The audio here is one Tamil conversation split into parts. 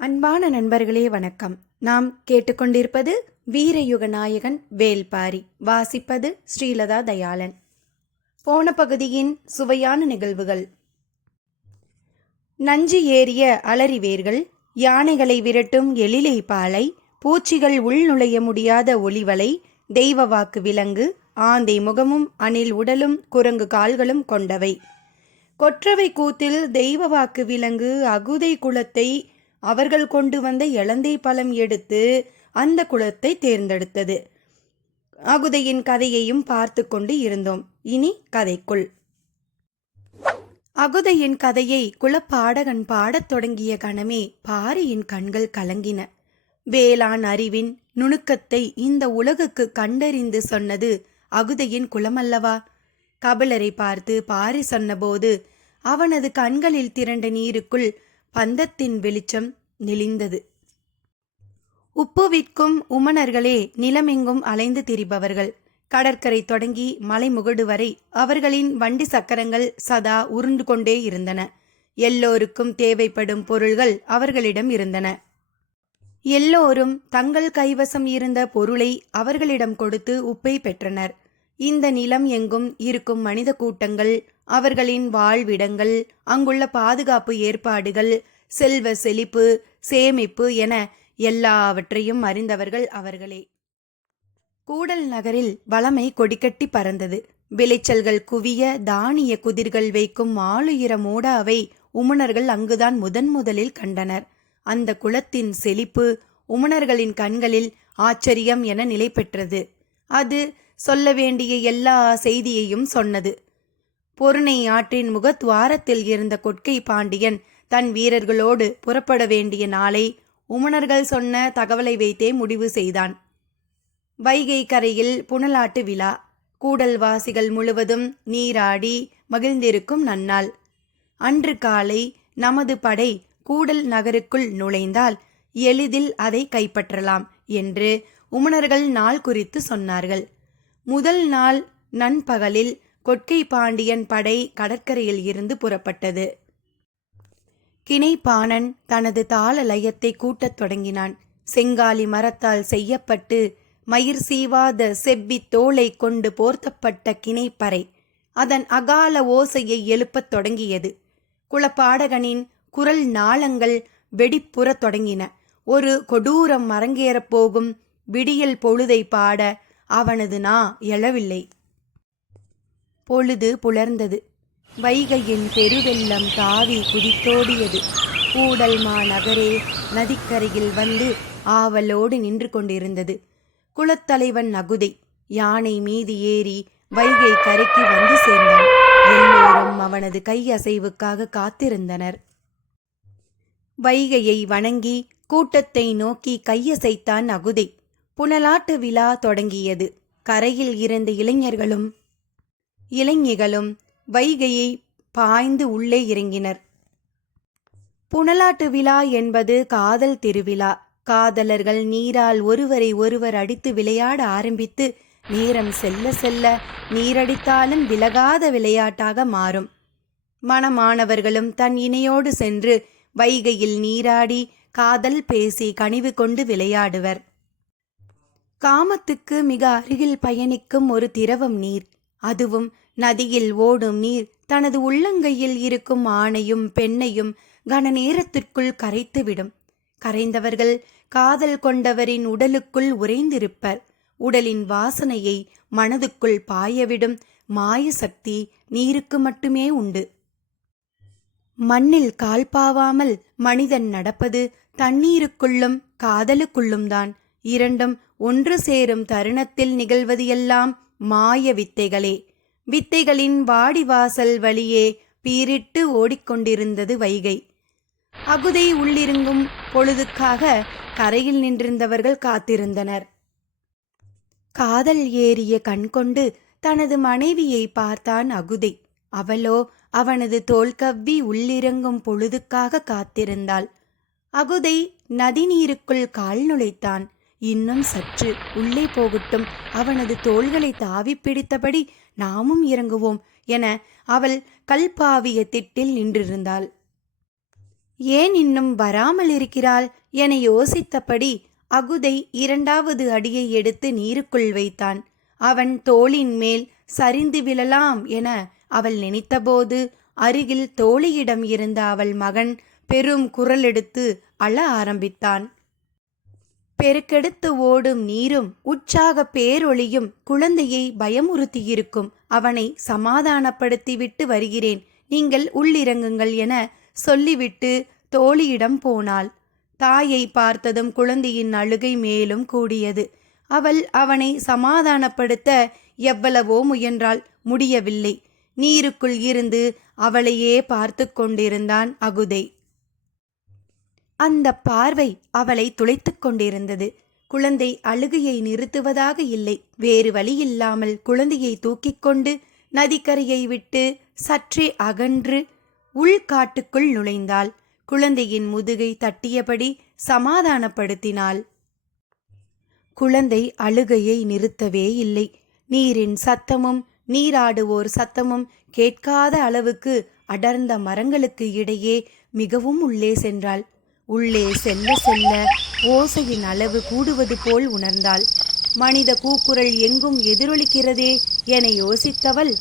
அன்பான நண்பர்களே வணக்கம். நாம் கேட்டுக்கொண்டிருப்பது வீரயுக நாயகன் வேல்பாரி. வாசிப்பது ஸ்ரீலதா தயாளன். போன பகுதியின் சுவையான நிகழ்வுகள். நஞ்சு ஏறிய அலறிவேர்கள், யானைகளை விரட்டும் எழிலை பாலை, பூச்சிகள் உள்நுழைய முடியாத ஒளிவலை, தெய்வ வாக்கு விலங்கு, ஆந்தை முகமும் அணில் உடலும் குரங்கு கால்களும் கொண்டவை. கொற்றவை கூத்தில் தெய்வ வாக்கு விலங்கு அகுதை குலத்தை அவர்கள் கொண்டு வந்த இளந்தை பழம் எடுத்து அந்த குலத்தை தேர்ந்தெடுத்தது. அகுதையின் கதையையும் பார்த்து கொண்டு இருந்தோம். இனி கதைக்குள். அகுதையின் கதையை குலப்பாடகன் பாடத் தொடங்கிய கணமே பாரியின் கண்கள் கலங்கின. வேளாண் அறிவின் நுணுக்கத்தை இந்த உலகுக்கு கண்டறிந்து சொன்னது அகுதையின் குலமல்லவா? கபிலரை பார்த்து பாரி சொன்னபோது அவனது கண்களில் திரண்ட நீருக்குள் பந்தத்தின் வெளிச்சம் நெளிந்தது. உப்பு விற்கும் உமணர்களே நிலமெங்கும் அலைந்து திரிபவர்கள். கடற்கரை தொடங்கி மலைமுகடு வரை அவர்களின் வண்டி சக்கரங்கள் சதா உருண்டு கொண்டே இருந்தன. எல்லோருக்கும் தேவைப்படும் பொருள்கள் அவர்களிடம் இருந்தன. எல்லோரும் தங்கள் கைவசம் இருந்த பொருளை அவர்களிடம் கொடுத்து உப்பை பெற்றனர். இந்த நிலம் எங்கும் இருக்கும் மனித கூட்டங்கள், அவர்களின் வாழ்விடங்கள், அங்குள்ள பாதுகாப்பு ஏற்பாடுகள், செல்வ செழிப்பு, சேமிப்பு என எல்லாவற்றையும் அறிந்தவர்கள் அவர்களே. கூடல் நகரில் வளமை கொடிக்கட்டி பறந்தது. விளைச்சல்கள் குவிய தானிய குதிர்கள் வைக்கும் ஆளுயர மூடாவை உமணர்கள் அங்குதான் முதலில் கண்டனர். அந்த குலத்தின் செழிப்பு உமணர்களின் கண்களில் ஆச்சரியம் என நிலை பெற்றது. அது சொல்ல வேண்டிய எல்லா செய்தியையும் சொன்னது. பொருணை ஆற்றின் முகத்வாரத்தில் இருந்த கொற்கை பாண்டியன் தன் வீரர்களோடு புறப்பட வேண்டிய நாளை உமணர்கள் சொன்ன தகவலை வைத்தே முடிவு செய்தான். வைகை கரையில் புனலாட்டு விழா. கூடல்வாசிகள் முழுவதும் நீராடி மகிழ்ந்திருக்கும் நன்னாள். அன்று காலை நமது படை கூடல் நகருக்குள் நுழைந்தால் எளிதில் அதை கைப்பற்றலாம் என்று உமணர்கள் நாள் குறித்து சொன்னார்கள். முதல் நாள் நண்பகலில் கொற்கை பாண்டியன் படை கடற்கரையில் இருந்து புறப்பட்டது. கிணைப்பாணன் தனது தாள லயத்தை கூட்டத் தொடங்கினான். செங்காலி மரத்தால் செய்யப்பட்டு மயிர் சீவாத செவ்வி தோலை கொண்டு போர்த்தப்பட்ட கிணைப்பறை அதன் அகால ஓசையை எழுப்பத் தொடங்கியது. குலப்பாடகனின் குரல் நாளங்கள் வெடிப்புறத் தொடங்கின. ஒரு கொடூரம் அரங்கேறப் போகும் விடியல் பொழுதை பாட அவனது நா எழவில்லை. பொழுது புலர்ந்தது. வைகையின் பெருவெள்ளம் தாவி குதித்தோடியது. கூடல் மாநகரே நதிக்கரையில் வந்து ஆவலோடு நின்று கொண்டிருந்தது. குலத்தலைவன் அகுதை யானை மீது ஏறி வைகை கரைக்கு வந்து சேர்ந்தான். எல்லோரும் அவனது கையசைவுக்காக காத்திருந்தனர். வைகையை வணங்கி கூட்டத்தை நோக்கி கையசைத்தான் அகுதை. புனலாட்டு விழா தொடங்கியது. கரையில் இருந்த இளைஞர்களும் இளைஞிகளும் வைகையை பாய்ந்து உள்ளே இறங்கினர். புனலாட்டு விழா என்பது காதல் திருவிழா. காதலர்கள் நீரால் ஒருவரை ஒருவர் அடித்து விளையாட ஆரம்பித்து நேரம் செல்ல செல்ல நீரடித்தாலும் விலகாத விளையாட்டாக மாறும். மணமானவர்களும் தன் இணையோடு சென்று வைகையில் நீராடி காதல் பேசி கனிவு கொண்டு விளையாடுவர். காமத்துக்கு மிக அருகில் பயணிக்கும் ஒரு திரவம் நீர். அதுவும் நதியில் ஓடும் நீர் தனது உள்ளங்கையில் இருக்கும் ஆணையும் பெண்ணையும் கன நேரத்திற்குள் கரைத்துவிடும். கரைந்தவர்கள் காதல் கொண்டவரின் உடலுக்குள் உறைந்திருப்பர். உடலின் வாசனையை மனதுக்குள் பாயவிடும் மாய சக்தி நீருக்கு மட்டுமே உண்டு. மண்ணில் கால்பாவாமல் மனிதன் நடப்பது தண்ணீருக்குள்ளும் காதலுக்குள்ளும் தான். இரண்டும் ஒன்று சேரும் தருணத்தில் நிகழ்வது எல்லாம் மாய வித்தைகளே. வித்தைகளின் வாடிவாசல் வழியே பீரிட்டு ஓடிக்கொண்டிருந்தது வைகை. அகுதை உள்ளிருங்கும் பொழுதுக்காக கரையில் நின்றிருந்தவர்கள் காத்திருந்தனர். காதல் ஏறிய கண் கொண்டு தனது மனைவியை பார்த்தான் அகுதை. அவளோ அவனது தோல் கவ்வி உள்ளிறங்கும் பொழுதுக்காக காத்திருந்தாள். அகுதை நதிநீருக்குள் கால் நுழைத்தான். இன்னும் சற்று உள்ளே போகட்டும், அவனது தோள்களை தாவி பிடித்தபடி நாமும் இறங்குவோம் என அவள் கல்பாவிய திட்டில் நின்றிருந்தாள். ஏன் இன்னும் வராமல் இருக்கிறாள் என யோசித்தபடி அகுதை இரண்டாவது அடியை எடுத்து நீருக்குள் வைத்தான். அவன் தோளின் மேல் சரிந்து விழலாம் என அவள் நினைத்தபோது அருகில் தோழியிடம் இருந்த அவள் மகன் பெரும் குரல் எடுத்து அழ ஆரம்பித்தான். பெருக்கெடுத்து ஓடும் நீரும் உற்சாக பேரொளியும் குழந்தையை பயமுறுத்தியிருக்கும். அவனை சமாதானப்படுத்திவிட்டு வருகிறேன், நீங்கள் உள்ளிறங்குங்கள் என சொல்லிவிட்டு தோழியிடம் போனாள். தாயை பார்த்ததும் குழந்தையின் அழுகை மேலும் கூடியது. அவள் அவனை சமாதானப்படுத்த எவ்வளவோ முயன்றாள், முடியவில்லை. நீருக்குள் இருந்து அவளையே பார்த்து கொண்டிருந்தான் அகுதை. அந்த பார்வை அவளை துளைத்து கொண்டிருந்தது. குழந்தை அழுகையை நிறுத்துவதாக இல்லை. வேறு வழியில்லாமல் குழந்தையை தூக்கிக் கொண்டு நதிக்கரையை விட்டு சற்றே அகன்று உள்காட்டுக்குள் நுழைந்தாள். குழந்தையின் முதுகை தட்டியபடி சமாதானப்படுத்தினாள். குழந்தை அழுகையை நிறுத்தவே இல்லை. நீரின் சத்தமும் நீராடுவோர் சத்தமும் கேட்காத அளவுக்கு அடர்ந்த மரங்களுக்கு இடையே மிகவும் உள்ளே சென்றாள். உள்ளே செல்ல செல்ல ஓசையின் அளவு கூடுவது போல் உணர்ந்தாள். மனித கூக்குரல் எங்கும் எதிரொலிக்கிறதே என யோசித்தவள்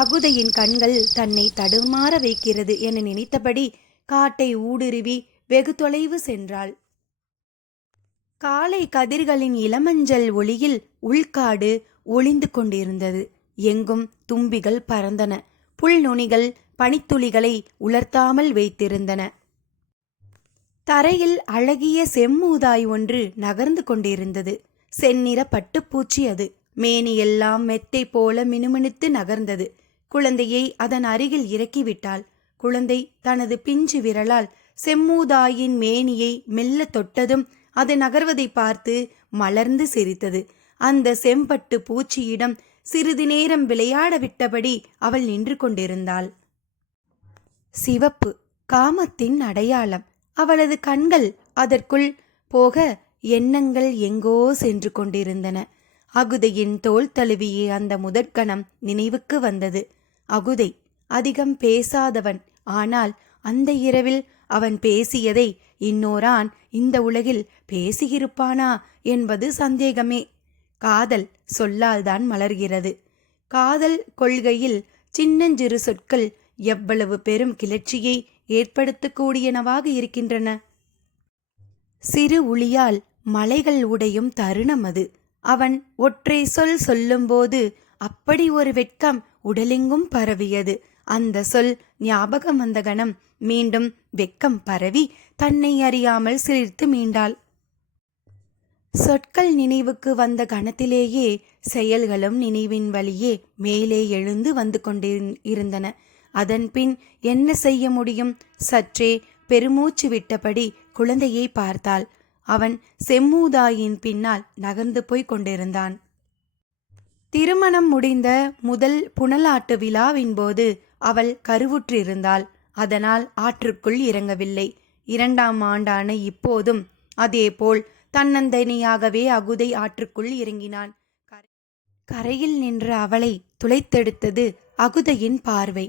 அகுதையின் கண்கள் தன்னை தடுமாற வைக்கிறது என நினைத்தபடி காட்டை ஊடுருவி வெகு தொலைவு சென்றாள். காலை கதிர்களின் இளமஞ்சள் ஒளியில் உள்காடு ஒளிந்து கொண்டிருந்தது. எங்கும் தும்பிகள் பறந்தன. புல்நுனிகள் பனித்துளிகளை உலர்த்தாமல் வைத்திருந்தன. தரையில் அழகிய செம்மூதாய் ஒன்று நகர்ந்து கொண்டிருந்தது. செந்நிற பட்டுப்பூச்சி அது. மேனியெல்லாம் மெத்தை போல மினுமினுத்து நகர்ந்தது. குழந்தையை அதன் அருகில் இறக்கிவிட்டாள். குழந்தை தனது பிஞ்சு விரலால் செம்மூதாயின் மேனியை மெல்ல தொட்டதும் அது நகர்வதை பார்த்து மலர்ந்து சிரித்தது. அந்த செம்பட்டு பூச்சியிடம் சிறிது நேரம் விளையாட விட்டபடி அவள் நின்று கொண்டிருந்தாள். சிவப்பு காமத்தின் அடையாளம். அவளது கண்கள் அதற்குள் போக எண்ணங்கள் எங்கோ சென்று கொண்டிருந்தன. அகுதையின் தோல் தழுவிய அந்த முதற்கணம் நினைவுக்கு வந்தது. அகுதை அதிகம் பேசாதவன். ஆனால் அந்த இரவில் அவன் பேசியதை இன்னோரான் இந்த உலகில் பேசியிருப்பானா என்பது சந்தேகமே. காதல் சொல்லால்தான் மலர்கிறது. காதல் கொள்கையில் சின்னஞ்சிறு சொற்கள் எவ்வளவு பெரும் கிளர்ச்சியை ஏற்படுத்தக்கூடியனவாக இருக்கின்றன. சிறு உளியால் மலைகள் உடையும் தருணம் அது. அவன் ஒற்றை சொல் சொல்லும்போது அப்படி ஒரு வெட்கம் உடலெங்கும் பரவியது. அந்த சொல் ஞாபகம் வந்த கணம் மீண்டும் வெட்கம் பரவி தன்னை அறியாமல் சிலிர்த்து மீண்டாள். சொற்கள் நினைவுக்கு வந்த கணத்திலேயே செயல்களும் நினைவின் வழியே மேலே எழுந்து வந்து கொண்டிருந்தன. அதன்பின் என்ன செய்ய முடியும்? சற்றே பெருமூச்சு விட்டபடி குழந்தையை பார்த்தாள். அவன் செம்மூதாயின் பின்னால் நகர்ந்து போய் கொண்டிருந்தான். திருமணம் முடிந்த முதல் புனலாட்டு விழாவின் போது அவள் கருவுற்றிருந்தாள். அதனால் ஆற்றுக்குள் இறங்கவில்லை. 2ஆம் ஆண்டான இப்போதும் அதேபோல் தன்னந்தனியாகவே அகுதை ஆற்றுக்குள் இறங்கினான். கரையில் நின்ற அவளை துளைத்தெடுத்தது அகுதையின் பார்வை.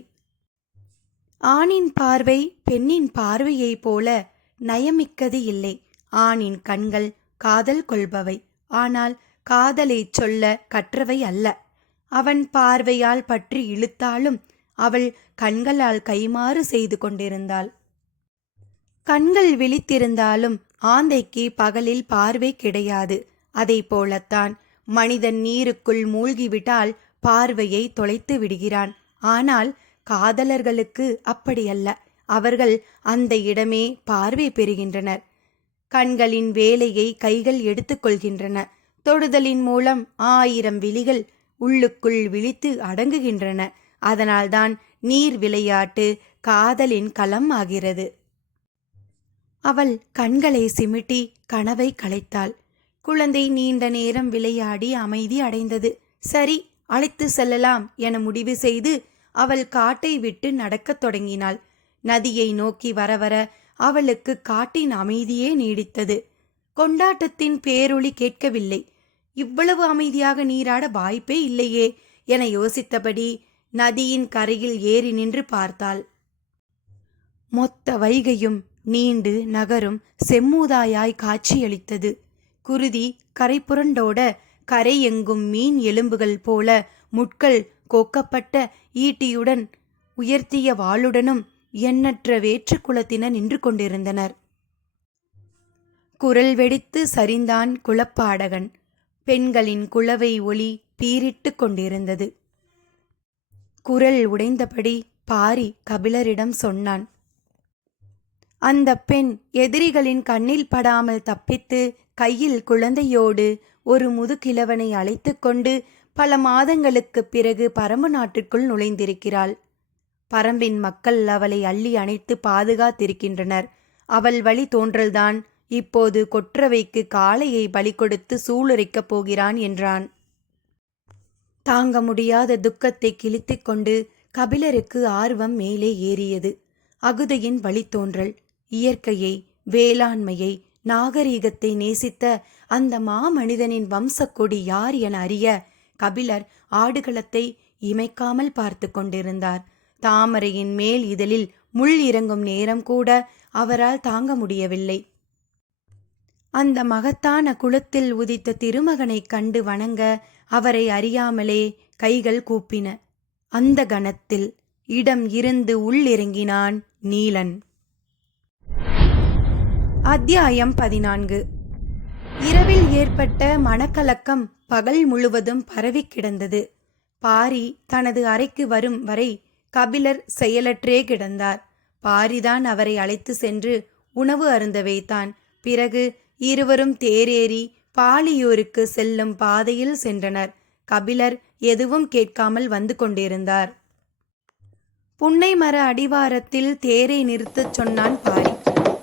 ஆணின் பார்வை பெண்ணின் பார்வையைப் போல நயமிக்கது இல்லை. ஆணின் கண்கள் காதல் கொள்பவை, ஆனால் காதலை சொல்ல கற்றவை அல்ல. அவன் பார்வையால் பற்றி இழுத்தாலும் அவள் கண்களால் கைமாறு செய்து கொண்டிருந்தாள். கண்கள் விழித்திருந்தாலும் ஆந்தைக்கு பகலில் பார்வை கிடையாது. அதை போலத்தான் மனிதன் நீருக்குள் மூழ்கிவிட்டால் பார்வையை தொலைத்து விடுகிறான். ஆனால் காதலர்களுக்கு அப்படியல்ல. அவர்கள் அந்த இடமே பார்வை பெறுகின்றனர். கண்களின் வேலையை கைகள் எடுத்துக்கொள்கின்றன. தொடுதலின் மூலம் 1000 விழிகள் உள்ளுக்குள் விழித்து அடங்குகின்றன. அதனால்தான் நீர் விளையாட்டு காதலின் களம் ஆகிறது. அவள் கண்களை சிமிட்டி கனவை கலைத்தாள். குழந்தை நீண்ட நேரம் விளையாடி அமைதி அடைந்தது. சரி, அழைத்து செல்லலாம் என முடிவு செய்து அவள் காட்டை விட்டு நடக்கத் தொடங்கினாள். நதியை நோக்கி வர வர அவளுக்கு காட்டின் அமைதியே நீடித்தது. கொண்டாட்டத்தின் பேரொளி கேட்கவில்லை. இவ்வளவு அமைதியாக நீராட வாய்ப்பே இல்லையே என யோசித்தபடி நதியின் கரையில் ஏறி நின்று பார்த்தாள். மொத்த வைகையும் நீண்டு நகரும் செம்மூதாயாய் காட்சியளித்தது. குருதி கரை புரண்டோட கரை எங்கும் மீன் எலும்புகள் போல முட்கள் கோக்கப்பட்ட ஈட்டியுடன் உயர்த்திய வாளுடனும் எண்ணற்ற வேற்று குலத்தினர் நின்று கொண்டிருந்தனர். குரல் வெடித்து சரிந்தான் குலப்பாடகன். பெண்களின் குலவை ஒளி பீரிட்டு கொண்டிருந்தது. குரல் உடைந்தபடி பாரி கபிலரிடம் சொன்னான். அந்த பெண் எதிரிகளின் கண்ணில் படாமல் தப்பித்து கையில் குழந்தையோடு ஒரு முதுகிழவனை அழைத்து கொண்டு பல மாதங்களுக்குப் பிறகு பரம்பு நாட்டிற்குள் நுழைந்திருக்கிறாள். பரம்பின் மக்கள் அவளை அள்ளி அணைத்து பாதுகாத்திருக்கின்றனர். அவள் வழி தோன்றல்தான் இப்போது கொற்றவைக்கு காளையை பலி கொடுத்து சூளுரைக்கப் போகிறான் என்றான். தாங்க முடியாத துக்கத்தை கிழித்துக் கொண்டு கபிலருக்கு ஆர்வம் மேலே ஏறியது. அகுதையின் வழித்தோன்றல், இயற்கையை, வேளாண்மையை, நாகரீகத்தை நேசித்த அந்த மாமனிதனின் வம்சக்கொடி யார் என அறிய கபிலர் ஆடுகளத்தை இமைக்காமல் பார்த்து கொண்டிருந்தார். தாமரையின் மேல் இதழில் முள் இறங்கும் நேரம் கூட அவரால் தாங்க முடியவில்லை. அந்த மகத்தான குலத்தில் உதித்த திருமகனைக் கண்டு வணங்க அவரை அறியாமலே கைகள் கூப்பின. அந்த கணத்தில் இடம் இருந்து உள்ளிறங்கினான் நீலன். அத்தியாயம் 14. இரவில் ஏற்பட்ட மனக்கலக்கம் பகல் முழுவதும் பரவி கிடந்தது. பாரி தனது அறைக்கு வரும் வரை கபிலர் செயலற்றே கிடந்தார். பாரிதான் அவரை அழைத்து சென்று உணவு அருந்த வைத்தான். பிறகு இருவரும் தேரேறி பாலியூருக்கு செல்லும் பாதையில் சென்றனர். கபிலர் எதுவும் கேட்காமல் வந்து கொண்டிருந்தார். புன்னை மர அடிவாரத்தில் தேரை நிறுத்தச் சொன்னான் பாரி.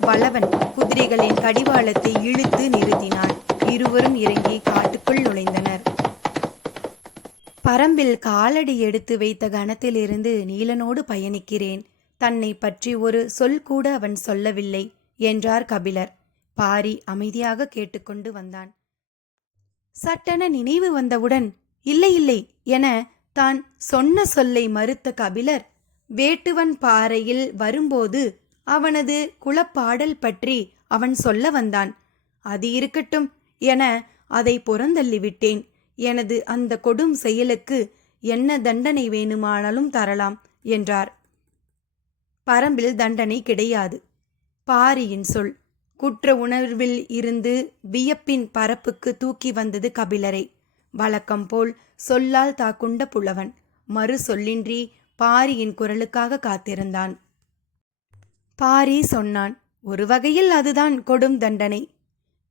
வளவன் குதிரைகளின் கடிவாளத்தை இழுத்து நிறுத்தினான். இருவரும் இறங்கி காட்டுக்குள் நுழைந்தனர். பரம்பில் காலடி எடுத்து வைத்த கணத்திலிருந்து நீலனோடு பயணிக்கிறேன். தன்னை பற்றி ஒரு சொல் கூட அவன் சொல்லவில்லை என்றார் கபிலர். பாரி அமைதியாக கேட்டுக்கொண்டு வந்தான். சட்டென நினைவு வந்தவுடன் இல்லை இல்லை என தான் சொன்ன சொல்லை மறுத்த கபிலர் வேட்டுவன் பாறையில் வரும்போது அவனது குலப்பாடல் பற்றி அவன் சொல்ல வந்தான். அது இருக்கட்டும் என அதை புறந்தள்ளிவிட்டேன். எனது அந்த கொடும் செயலுக்கு என்ன தண்டனை வேணுமானாலும் தரலாம் என்றார். பரம்பில் தண்டனை கிடையாது. பாரியின் சொல் குற்ற உணர்வில் இருந்து வியப்பின் பரப்புக்கு தூக்கி வந்தது கபிலரை. வழக்கம் போல் சொல்லால் தாக்குண்ட புலவன் மறு சொல்லின்றி பாரியின் குரலுக்காக காத்திருந்தான். பாரி சொன்னான், ஒரு வகையில் அதுதான் கொடும் தண்டனை.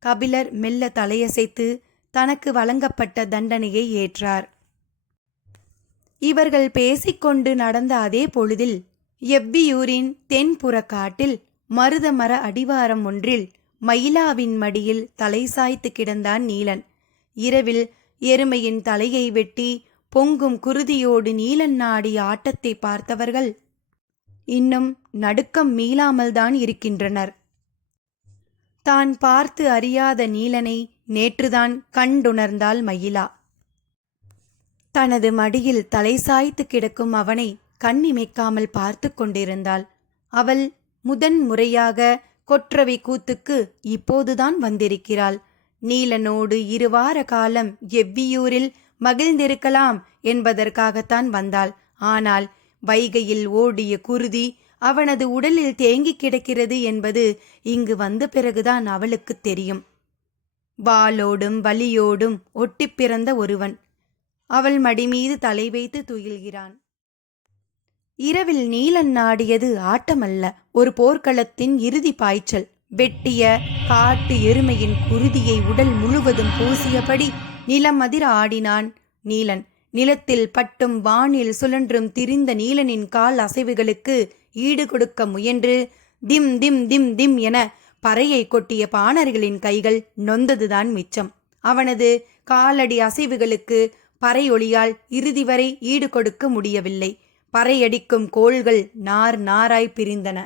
கபிலர் மெல்ல தலையசைத்து தனக்கு வழங்கப்பட்ட தண்டனையை ஏற்றார். இவர்கள் பேசிக்கொண்டு நடந்த அதே பொழுதில் எவ்வியூரின் தென்புற காட்டில் மருத மர அடிவாரம் ஒன்றில் மயிலாவின் மடியில் தலை சாய்த்து கிடந்தான் நீலன். இரவில் எருமையின் தலையை வெட்டி பொங்கும் குருதியோடு நீலன் நாடிய ஆட்டத்தை பார்த்தவர்கள் இன்னும் நடுக்கம் மீளாமல்தான் இருக்கின்றனர். தான் பார்த்து அறியாத நீலனை நேற்றுதான் கண்டுணர்ந்தாள் மயிலா. தனது மடியில் தலை சாய்த்து கிடக்கும் அவனை கண்ணிமைக்காமல் பார்த்து கொண்டிருந்தாள். அவள் முதன் முறையாக கொற்றவை கூத்துக்கு இப்போதுதான் வந்திருக்கிறாள். நீலனோடு 2 வார காலம் எவ்வியூரில் மகிழ்ந்திருக்கலாம் என்பதற்காகத்தான் வந்தாள். ஆனால் வைகையில் ஓடிய குருதி அவனது உடலில் தேங்கி கிடக்கிறது என்பது இங்கு வந்த பிறகுதான் அவளுக்கு தெரியும். வாளோடும் வலியோடும் ஒட்டி பிறந்த ஒருவன் அவள் மடிமீது தலை வைத்து துயில்கிறான். இரவில் நீலன் நாடியது ஆட்டமல்ல, ஒரு போர்க்களத்தின் இறுதி பாய்ச்சல். வெட்டிய காட்டு எருமையின் குருதியை உடல் முழுவதும் பூசியபடி நிலமதிர ஆடினான் நீலன். நிலத்தில் பட்டும் வானில் சுழன்றும் திரிந்த நீலனின் கால் அசைவுகளுக்கு ஈடு கொடுக்க முயன்று திம் திம் திம் திம் என பறையை கொட்டிய பாணர்களின் கைகள் நொந்ததுதான் மிச்சம். அவனது காலடி அசைவுகளுக்கு பறையொலியால் இறுதி வரை ஈடு கொடுக்க முடியவில்லை. பறையடிக்கும் கோள்கள் நார் நாராய் பிரிந்தன.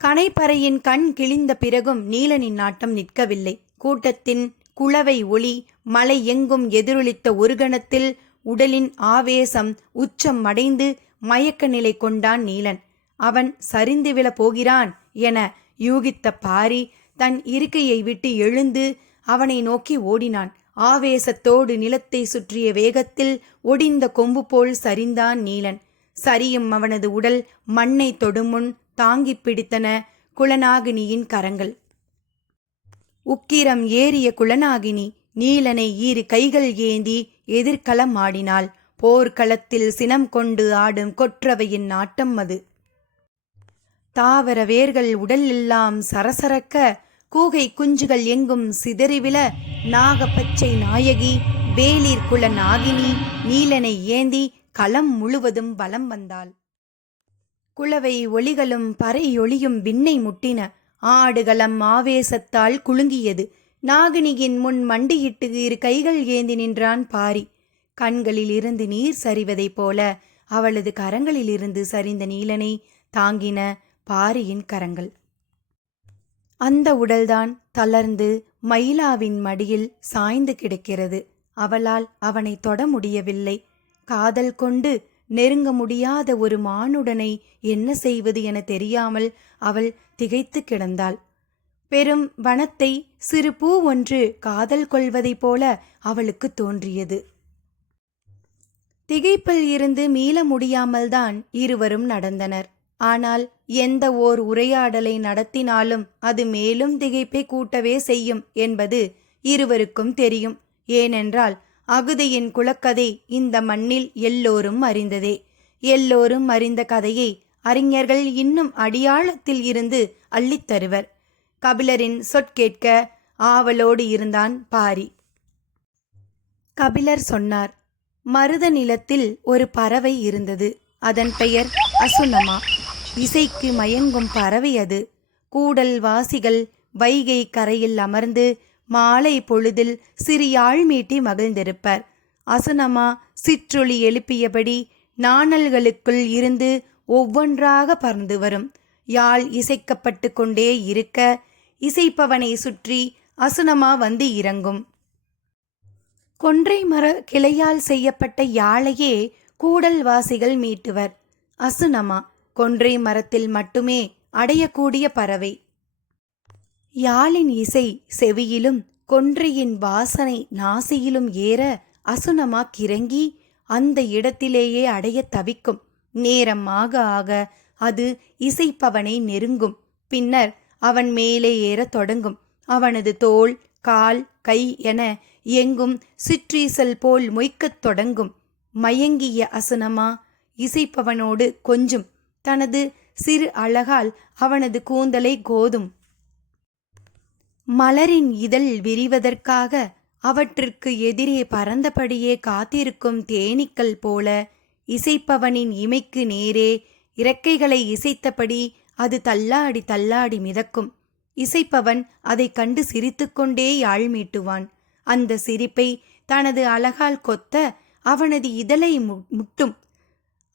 கனைப்பறையின் கண் கிழிந்த பிறகும் நீலனின் நாட்டம் நிற்கவில்லை. கூட்டத்தின் குளவை ஒளி மலை எங்கும் எதிரொலித்த ஒரு கணத்தில் உடலின் ஆவேசம் உச்சம் அடைந்து மயக்க நிலை கொண்டான் நீலன். அவன் சரிந்து விழப் போகிறான் என யூகித்த பாரி தன் இருக்கையை விட்டு எழுந்து அவனை நோக்கி ஓடினான். ஆவேசத்தோடு நிலத்தை சுற்றிய வேகத்தில் ஒடிந்த கொம்பு போல் சரிந்தான் நீலன். சரியும் அவனது உடல் மண்ணை தொடுமுன் தாங்கிப் பிடித்தன குலநாகினியின் கரங்கள். உக்கிரம் ஏறிய குலநாகினி நீலனை இரு கைகள் ஏந்தி எதிர்க்களம் ஆடினாள். போர்க்களத்தில் சினம் கொண்டு ஆடும் கொற்றவையின் நாட்டம் அது. தாவர வேர்கள் உடல் எல்லாம் சரசரக்க, கூகை குஞ்சுகள் எங்கும் சிதறிவிழ, நாகப்பச்சை நாயகி வேளிர் குல நாகினி நீலனை ஏந்தி களம் முழுவதும் வலம் வந்தாள். குளவை ஒளிகளும் பறை ஒளியும் விண்ணை முட்டின. ஆடுகளம் ஆவேசத்தால் குலுங்கியது. நாகினியின் முன் மண்டியிட்டு இரு கைகள் ஏந்தி நின்றான் பாரி. கண்களில் இருந்து நீர் சரிவதைப் போல அவளது கரங்களிலிருந்து சரிந்த நீலனை தாங்கின பாரியின் கரங்கள். அந்த உடல்தான் தளர்ந்து மயிலாவின் மடியில் சாய்ந்து கிடக்கிறது. அவளால் அவனை தொட முடியவில்லை. காதல் கொண்டு நெருங்க முடியாத ஒரு மானுடனை என்ன செய்வது என தெரியாமல் அவள் திகைத்து கிடந்தாள். பெரும் வனத்தை சிறு பூ ஒன்று காதல் கொள்வதைப் போல அவளுக்கு தோன்றியது. திகைப்பில் இருந்து மீள முடியாமல்தான் இருவரும் நடந்தனர். ஆனால் எந்த ஓர் உரையாடலை நடத்தினாலும் அது மேலும் திகைப்பை கூட்டவே செய்யும் என்பது இருவருக்கும் தெரியும். ஏனென்றால் அகுதையின் குலக்கதை இந்த மண்ணில் எல்லோரும் அறிந்ததே. எல்லோரும் அறிந்த கதையை அறிஞர்கள் இன்னும் அடியாழத்தில் இருந்து அள்ளித்தருவர். கபிலரின் சொற்கேட்க ஆவலோடு இருந்தான் பாரி. கபிலர் சொன்னார், மருத நிலத்தில் ஒரு பறவை இருந்தது. அதன் பெயர் அசுனமா. இசைக்கு மயங்கும் பறவை அது. கூடல் வாசிகள் வைகை கரையில் அமர்ந்து மாலை பொழுதில் சிறு யாழ் மீட்டி மகிழ்ந்திருப்பர். அசுனமா சிற்றொலி எழுப்பியபடி நாணல்களுக்குள் இருந்து ஒவ்வொன்றாக பறந்து வரும். யாழ் இசைக்கப்பட்டு கொண்டே இருக்க இசைப்பவனை சுற்றி அசுனமா வந்து இறங்கும். கொன்றை மர கிளையால் செய்யப்பட்ட யாழையே கூடல்வாசிகள் மீட்டுவர். அசுனமா கொன்றை மரத்தில் மட்டுமே அடையக்கூடிய பறவை. யாழின் இசை செவியிலும் கொன்றையின் வாசனை நாசியிலும் ஏற அசுனமா கிறங்கி அந்த இடத்திலேயே அடைய தவிக்கும். நேரம் ஆக ஆக அது இசைப்பவனை நெருங்கும். பின்னர் அவன் மேலே ஏறத் தொடங்கும். அவனது தோள், கால், கை என எங்கும் சிற்றீசல் போல் மொய்க்கத் தொடங்கும். மயங்கிய அசுனமா இசைப்பவனோடு கொஞ்சும். தனது சிறு அழகால் அவனது கூந்தலை கோதும். மலரின் இதழ் விரிவதற்காக அவற்றிற்கு எதிரே பறந்தபடியே காத்திருக்கும் தேனீக்கள் போல இசைப்பவனின் இமைக்கு நேரே இறக்கைகளை இசைத்தபடி அது தள்ளாடி தள்ளாடி மிதக்கும். இசைப்பவன் அதை கண்டு சிரித்துக்கொண்டே யாழ் மீட்டுவான். அந்த சிரிப்பை தனது அழகால் கொத்த அவனது இதழை முட்டும்.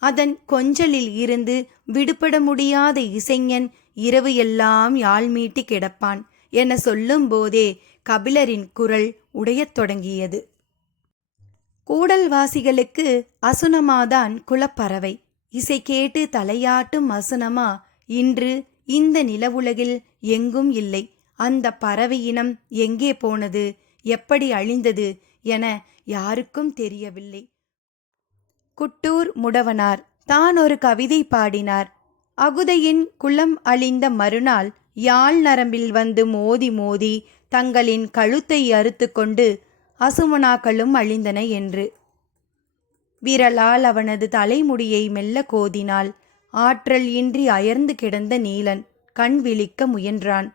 அதன் கொஞ்சலில் இருந்து விடுபட முடியாத இசைஞன் இரவு எல்லாம் யாழ் மீட்டி கிடப்பான் என சொல்லும் போதே கபிலரின் குரல் உடையத் தொடங்கியது. கூடல்வாசிகளுக்கு அசுனமாதான் குலப்பறவை. இசை கேட்டு தலையாட்டும் அசுனமா இன்று இந்த நிலவுலகில் எங்கும் இல்லை. அந்த பறவை இனம் எங்கே போனது, எப்படி அழிந்தது என யாருக்கும் தெரியவில்லை. குட்டூர் முடவனார் தான் ஒரு கவிதை பாடினார். அகுதையின் குலம் அழிந்த மறுநாள் யாழ் நரம்பில் வந்து மோதி மோதி தங்களின் கழுத்தை அறுத்து கொண்டு அசுமனாக்களும் அழிந்தன என்று. விரலால் அவனது தலைமுடியை மெல்ல கோதினாள். ஆற்றல் இன்றி அயர்ந்து கிடந்த நீலன் கண் விழிக்க முயன்றான்.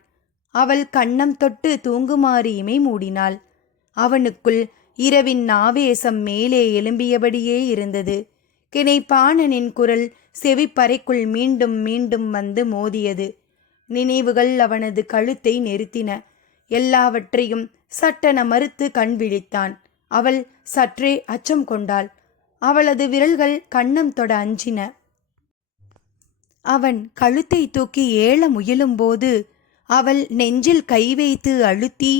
அவள் கன்னம் தொட்டு தூங்குமாறு இமை மூடினாள். அவனுக்குள் இரவின் ஆவேசம் மேலே எழும்பியபடியே இருந்தது. கிணைப்பாணனின் குரல் செவிப்பறைக்குள் மீண்டும் மீண்டும் வந்து மோதியது. நினைவுகள் அவனது கழுத்தை நெருத்தின. எல்லாவற்றையும் சட்டென மறுத்து கண் விழித்தான். அவள் சற்றே அச்சம் கொண்டாள். அவளது விரல்கள் கன்னம் தொட அஞ்சின. அவன் கழுத்தை தூக்கி ஏழ முயலும்போது அவள் நெஞ்சில் கை வைத்து அழுத்தி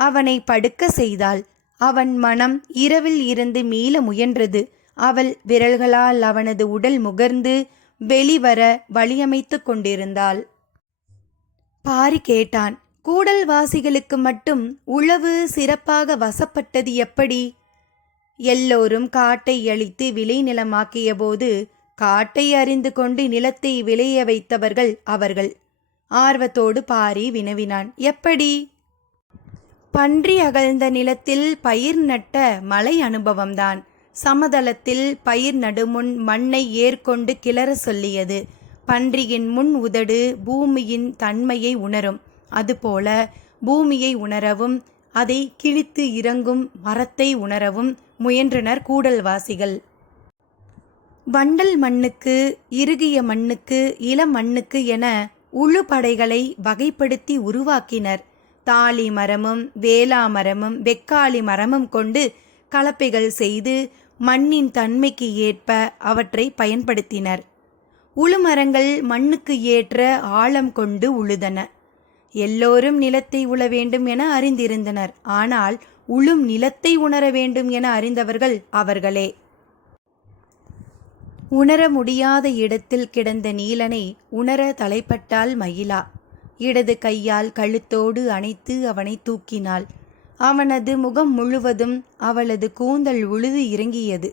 அவனை படுக்க செய்தாள். அவன் மனம் இரவில் இருந்து மீள முயன்றது. அவள் விரல்களால் அவனது உடல் முகர்ந்து வெளிவர வழியமைத்து கொண்டிருந்தாள். பாரி கேட்டான், கூடல்வாசிகளுக்கு மட்டும் உழவு சிறப்பாக வசப்பட்டது எப்படி? எல்லோரும் காட்டை அழித்து விளைநிலமாக்கிய போது காட்டை அறிந்து கொண்டு நிலத்தை விளைய வைத்தவர்கள் அவர்கள். ஆர்வத்தோடு பாரி வினவினான், எப்படி? பன்றி அகழ்ந்த நிலத்தில் பயிர் நட்ட மலை அனுபவம்தான். சமதளத்தில் பயிர் நடுமுன் மண்ணை ஏற்கொண்டு கிளற சொல்லியது. பன்றியின் முன் உதடு பூமியின் தன்மையை உணரும். அதுபோல பூமியை உணரவும் அதை கிழித்து இறங்கும் மரத்தை உணரவும் முயன்றனர் கூடல்வாசிகள். வண்டல் மண்ணுக்கு, இறுகிய மண்ணுக்கு, இளமண்ணுக்கு என உழுபடைகளை வகைப்படுத்தி உருவாக்கினர். தாலி மரமும் வேலா மரமும் வெக்காளி மரமும் கொண்டு கலப்பைகள் செய்து மண்ணின் தன்மைக்கு ஏற்ப அவற்றை பயன்படுத்தினர். உழுமரங்கள் மண்ணுக்கு ஏற்ற ஆழம் கொண்டு உழுதன. எல்லோரும் நிலத்தை உழ வேண்டும் என அறிந்திருந்தனர். ஆனால் உழும் நிலத்தை உணர வேண்டும் என அறிந்தவர்கள் அவர்களே. உணர முடியாத இடத்தில் கிடந்த நீலனை உணர தலைப்பட்டாள் மயிலா. இடது கையால் கழுத்தோடு அணைத்து அவனை தூக்கினாள். அவனது முகம் முழுவதும் அவளது கூந்தல் உழுது இறங்கியது.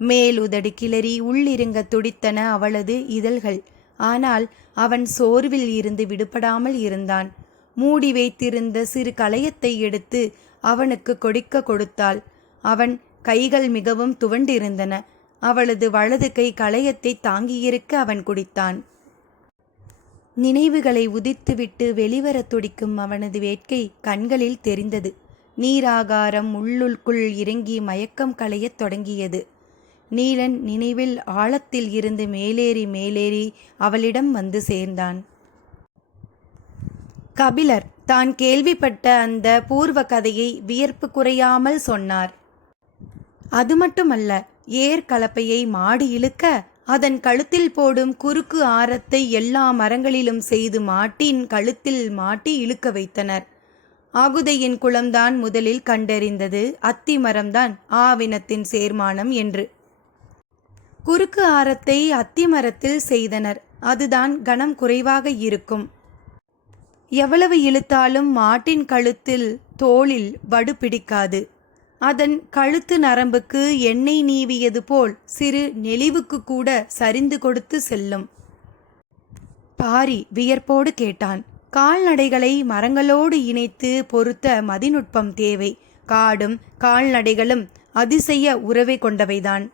மேலுதடு கிளறி உள்ளிருங்க துடித்தன அவளது இதழ்கள். ஆனால் அவன் சோர்வில் இருந்து விடுபடாமல் இருந்தான். மூடி வைத்திருந்த சிறு களையத்தை எடுத்து அவனுக்கு கொடுத்தாள். அவன் கைகள் மிகவும் துவண்டிருந்தன. அவளது வலது கை களையத்தை தாங்கியிருக்க அவன் குடித்தான். நினைவுகளை உதித்துவிட்டு வெளிவர துடிக்கும் அவனது வேட்கை கண்களில் தெரிந்தது. நீராகாரம் உள்ளுக்குள் இறங்கி மயக்கம் களையத் தொடங்கியது. நீலன் நினைவில் ஆழத்தில் இருந்து மேலேறி அவளிடம் வந்து சேர்ந்தான். கபிலர் தான் கேள்விப்பட்ட அந்த பூர்வ கதையை வியர்ப்பு குறையாமல் சொன்னார். அது மட்டுமல்ல, ஏர் கலப்பையை மாடு இழுக்க அதன் கழுத்தில் போடும் குறுக்கு ஆரத்தை எல்லா மரங்களிலும் செய்து மாட்டின் கழுத்தில் மாட்டி இழுக்க வைத்தனர். அகுதையின் குளம்தான் முதலில் கண்டறிந்தது அத்தி மரம்தான் ஆவினத்தின் சேர்மானம் என்று. குறுக்கு ஆரத்தை அத்தி மரத்தில் செய்தனர். அதுதான் கனம் குறைவாக இருக்கும். எவ்வளவு இழுத்தாலும் மாட்டின் கழுத்தில் தோளில் வடு பிடிக்காது. அதன் கழுத்து நரம்புக்கு எண்ணெய் நீவியது போல் சிறு நெளிவுக்கு கூட சரிந்து கொடுத்து செல்லும். பாரி வியர்ப்போடு கேட்டான், கால்நடைகளை மரங்களோடு இணைத்து பொருத்த மதிநுட்பம் தேவை. காடும் கால்நடைகளும் அதிசய உறவை கொண்டவைதான்.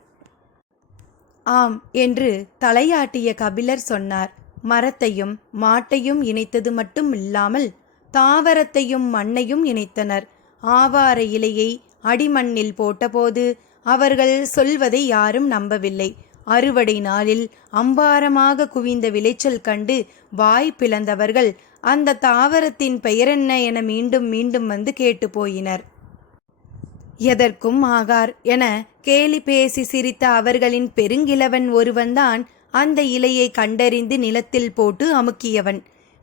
ஆம் என்று தலையாட்டிய கபிலர் சொன்னார். மரத்தையும் மாட்டையும் இணைத்தது மட்டும் இல்லாமல் தாவரத்தையும் மண்ணையும் இணைத்தனர். ஆவார இலையை அடிமண்ணில் போட்டபோது அவர்கள் சொல்வதை யாரும் நம்பவில்லை. அறுவடை நாளில் அம்பாரமாக குவிந்த விளைச்சல் கண்டு வாய் பிளந்தவர்கள் அந்த தாவரத்தின் பெயரென்ன என மீண்டும் மீண்டும் வந்து கேட்டு போயினர். எதற்கும் ஆகார் என கேலி பேசி சிரித்த அவர்களின் பெருங்கிழவன் ஒருவன்தான் அந்த இலையை கண்டறிந்து நிலத்தில் போட்டு அமுக்கியவன்.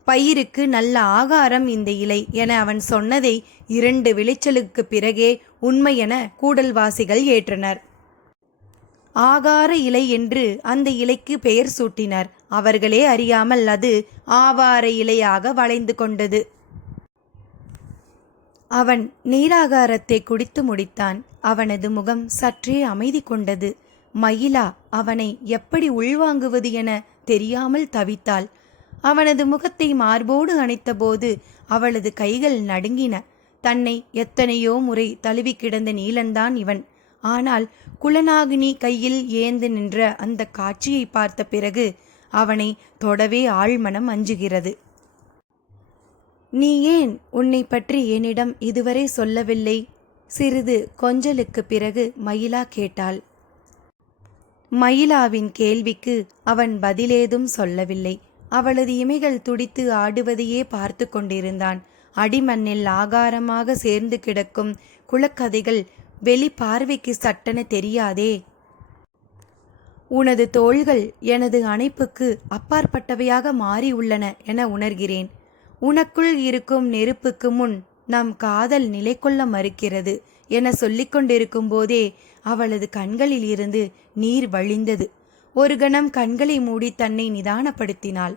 பயிருக்கு நல்ல ஆகாரம் இந்த இலை என அவன் சொன்னதை 2 விளைச்சலுக்கு பிறகே உண்மை என கூடல்வாசிகள் ஏற்றனர். ஆகார இலை என்று அந்த இலைக்கு பெயர் சூட்டினர். அவர்களே அறியாமல் அது ஆவார இலையாக வளைந்து கொண்டது. அவன் நீராகாரத்தை குடித்து முடித்தான். அவனது முகம் சற்றே அமைதி கொண்டது. மயிலா அவனை எப்படி உள்வாங்குவது என தெரியாமல் தவித்தாள். அவனது முகத்தை மார்போடு அணைத்தபோது அவளது கைகள் நடுங்கின. தன்னை எத்தனையோ முறை தழுவி கிடந்த நீலன்தான் இவன். ஆனால் குலநாகினி கையில் ஏந்து நின்ற அந்த காட்சியை பார்த்த பிறகு அவனை தொடவே ஆழ்மனம் அஞ்சுகிறது. நீ ஏன் உன்னை பற்றி என்னிடம் இதுவரை சொல்லவில்லை? சிறிது கொஞ்சலுக்கு பிறகு மயிலா கேட்டாள். மயிலாவின் கேள்விக்கு அவன் பதிலேதும் சொல்லவில்லை. அவளது இமைகள் துடித்து ஆடுவதையே பார்த்து கொண்டிருந்தான். அடிமண்ணில் ஆகாரமாக சேர்ந்து கிடக்கும் குளக்கதைகள் வெளி பார்வைக்கு சட்டென தெரியாதே. உனது தோள்கள் எனது அணைப்புக்கு அப்பாற்பட்டவையாக மாறியுள்ளன என உணர்கிறேன். உனக்குள் இருக்கும் நெருப்புக்கு முன் நம் காதல் நிலை கொள்ள மறுக்கிறது என சொல்லிக் கொண்டிருக்கும் போதே அவளது கண்களில் இருந்து நீர் வழிந்தது. ஒரு கணம் கண்களை மூடி தன்னை நிதானப்படுத்தினாள்.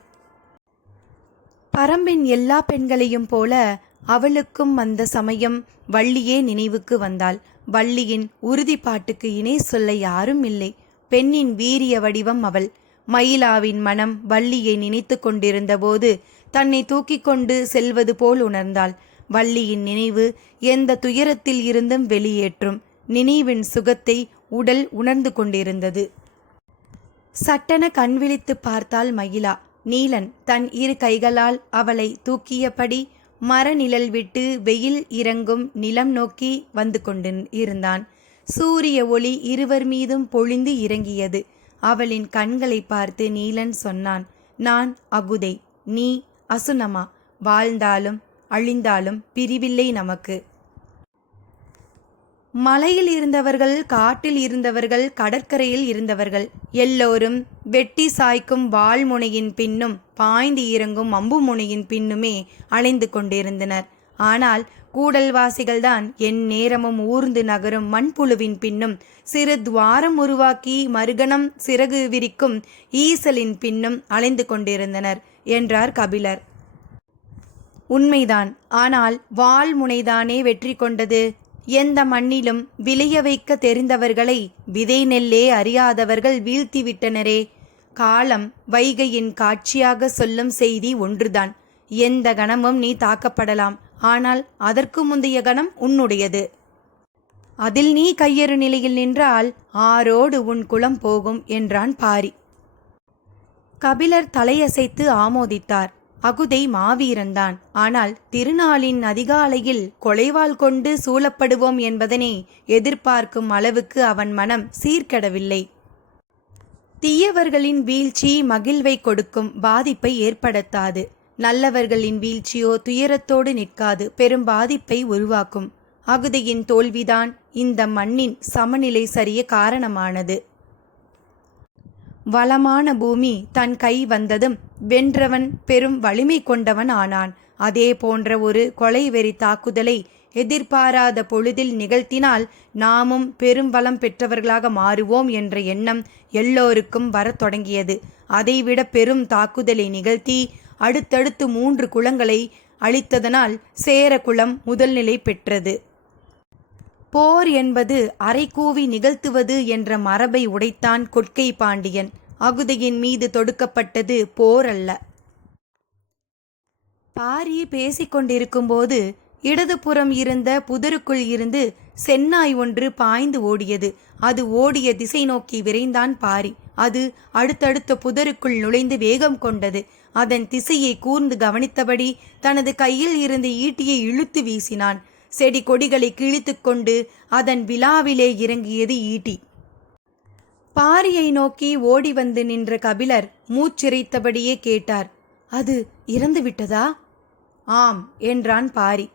பரம்பின் எல்லா பெண்களையும் போல அவளுக்கும் அந்த சமயம் வள்ளியே நினைவுக்கு வந்தாள். வள்ளியின் உறுதிப்பாட்டுக்கு இணை சொல்ல யாரும் இல்லை. பெண்ணின் வீரிய வடிவம் அவள். மயிலாவின் மனம் வள்ளியை நினைத்து கொண்டிருந்த போது தன்னை தூக்கி கொண்டு செல்வது போல் உணர்ந்தாள். வள்ளியின் நினைவு எந்த துயரத்தில் இருந்தும் வெளியேற்றும். நினைவின் சுகத்தை உடல் உணர்ந்து கொண்டிருந்தது. சட்டென கண் விழித்து பார்த்தாள் மயிலா. நீலன் தன் இரு கைகளால் அவளை தூக்கியபடி மரநிழல் விட்டு வெயில் இறங்கும் நிலம் நோக்கி வந்து கொண்டு இருந்தான். சூரிய ஒளி இருவர் மீதும் பொழிந்து இறங்கியது. அவளின் கண்களை பார்த்து நீலன் சொன்னான், நான் அகுதை, நீ அசுனமா. வாழ்ந்தாலும் அழிந்தாலும் பிரிவில்லை நமக்கு. மலையில் இருந்தவர்கள், காட்டில் இருந்தவர்கள், கடற்கரையில் இருந்தவர்கள் எல்லோரும் வெட்டி சாய்க்கும் வாள்முனையின் பின்னும் பாய்ந்து இறங்கும் அம்பு முனையின் பின்னுமே அலைந்து கொண்டிருந்தனர். ஆனால் கூடல்வாசிகள்தான் என் நேரமும் ஊர்ந்து நகரும் மண்புழுவின் பின்னும் சிறு துவாரம் உருவாக்கி மறுகணம் சிறகு விரிக்கும் ஈசலின் பின்னும் அலைந்து கொண்டிருந்தனர் என்றார் கபிலர். உண்மைதான். ஆனால் வாள்முனைதானே வெற்றி கொண்டது. எந்த மண்ணிலும் விளைய வைக்க தெரிந்தவர்களை விதை நெல்லே அறியாதவர்கள் வீழ்த்திவிட்டனரே. காலம் வைகையின் காட்சியாக சொல்லும் செய்தி ஒன்றுதான். எந்த கணமும் நீ தாக்கப்படலாம். ஆனால் அதற்கு முந்தைய கணம் உன்னுடையது. அதில் நீ கையறு நிலையில் நின்றால் ஆரோடு உன் குலம் போகும் என்றான் பாரி. கபிலர் தலையசைத்து ஆமோதித்தார். அகுதை மாவீரன்தான். ஆனால் திருநாளின் அதிகாலையில் கொலைவாள் கொண்டு சூழப்படுவோம் என்பதனை எதிர்பார்க்கும் அளவுக்கு அவன் மனம் சீர்கெடவில்லை. தீயவர்களின் வீழ்ச்சி மகிழ்வை கொடுக்கும், பாதிப்பை ஏற்படுத்தாது. நல்லவர்களின் வீழ்ச்சியோ துயரத்தோடு நிற்காது, பெரும் பாதிப்பை உருவாக்கும். அகுதையின் தோல்விதான் இந்த மண்ணின் சமநிலை சரிய காரணமானது. வளமான பூமி தன் கை வந்ததும் வென்றவன் பெரும் வலிமை கொண்டவன் ஆனான். அதே போன்ற ஒரு கொலைவெறி தாக்குதலை எதிர்பாராத பொழுதில் நிகழ்த்தினால் நாமும் பெரும் வளம் பெற்றவர்களாக மாறுவோம் என்ற எண்ணம் எல்லோருக்கும் வரத் தொடங்கியது. அதைவிட பெரும் தாக்குதலை நிகழ்த்தி அடுத்தடுத்து 3 குலங்களை அழித்ததனால் சேர குலம் முதல் நிலை பெற்றது. போர் என்பது அரைக்கூவி நிகழ்த்துவது என்ற மரபை உடைத்தான் கொற்கை பாண்டியன். அகுதையின் மீது தொடுக்கப்பட்டது போர் அல்ல. பாரி பேசிக்கொண்டிருக்கும்போது இடதுபுறம் இருந்த புதருக்குள் இருந்து செந்நாய் ஒன்று பாய்ந்து ஓடியது. அது ஓடிய திசை நோக்கி விரைந்தான் பாரி. அது அடுத்தடுத்த புதருக்குள் நுழைந்து வேகம் கொண்டது. அதன் திசையை கூர்ந்து கவனித்தபடி தனது கையில் இருந்த ஈட்டியை இழுத்து வீசினான். செடி கொடிகளை கிழித்து கொண்டு அதன் விழாவிலே இறங்கியது ஈட்டி. பாரியை நோக்கி ஓடி வந்து நின்ற கபிலர் மூச்சிறைத்தபடியே கேட்டார், அது இறந்து விட்டதா? ஆம் என்றான் பாரி.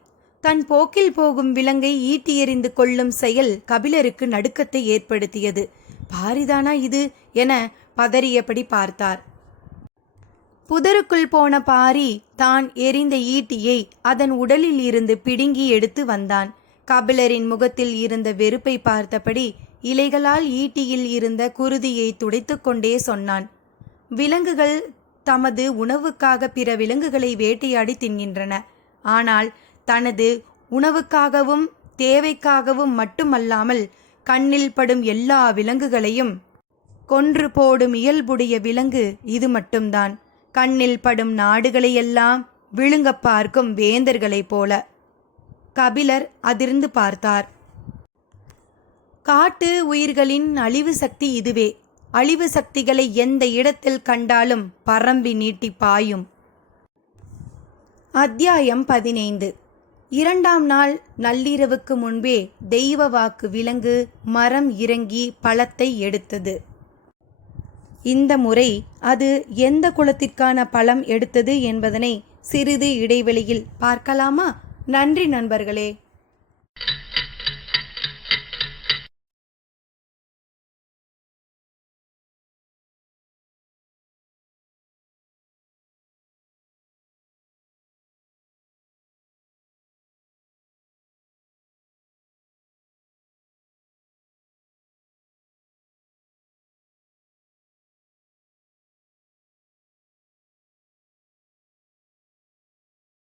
தன் போக்கில் போகும் விலங்கை ஈட்டி எறிந்து கொள்ளும் செயல் கபிலருக்கு நடுக்கத்தை ஏற்படுத்தியது. பாரிதானா இது என பதறியபடி பார்த்தார். புதருக்குள் போன பாரி தான் எறிந்த ஈட்டியை அதன் உடலில் இருந்து பிடுங்கி எடுத்து வந்தான். கபிலரின் முகத்தில் இருந்த வெறுப்பை பார்த்தபடி இலைகளால் ஈட்டியில் இருந்த குருதியை துடைத்து கொண்டே சொன்னான், விலங்குகள் தமது உணவுக்காக பிற விலங்குகளை வேட்டையாடி தின்கின்றன. ஆனால் தனது உணவுக்காகவும் தேவைக்காகவும் மட்டுமல்லாமல் கண்ணில் படும் எல்லா விலங்குகளையும் கொன்று போடும் இயல்புடைய விலங்கு இது மட்டும்தான். கண்ணில் படும் நாடுகளையெல்லாம் விழுங்க பார்க்கும் வேந்தர்களைப் போல. கபிலர் அதிர்ந்து பார்த்தார். காட்டு உயிர்களின் அழிவு சக்தி இதுவே. அழிவு சக்திகளை எந்த இடத்தில் கண்டாலும் பரம்பி நீட்டி பாயும். அத்தியாயம் 15. 2ஆம் நாள் நள்ளிரவுக்கு முன்பே தெய்வ வாக்கு விலங்கு மரம் இறங்கி பழத்தை எடுத்தது. இந்த முறை அது எந்த குலத்திற்கான பழம் எடுத்தது என்பதனை சிறிது இடைவெளியில் பார்க்கலாமா? நன்றி நண்பர்களே.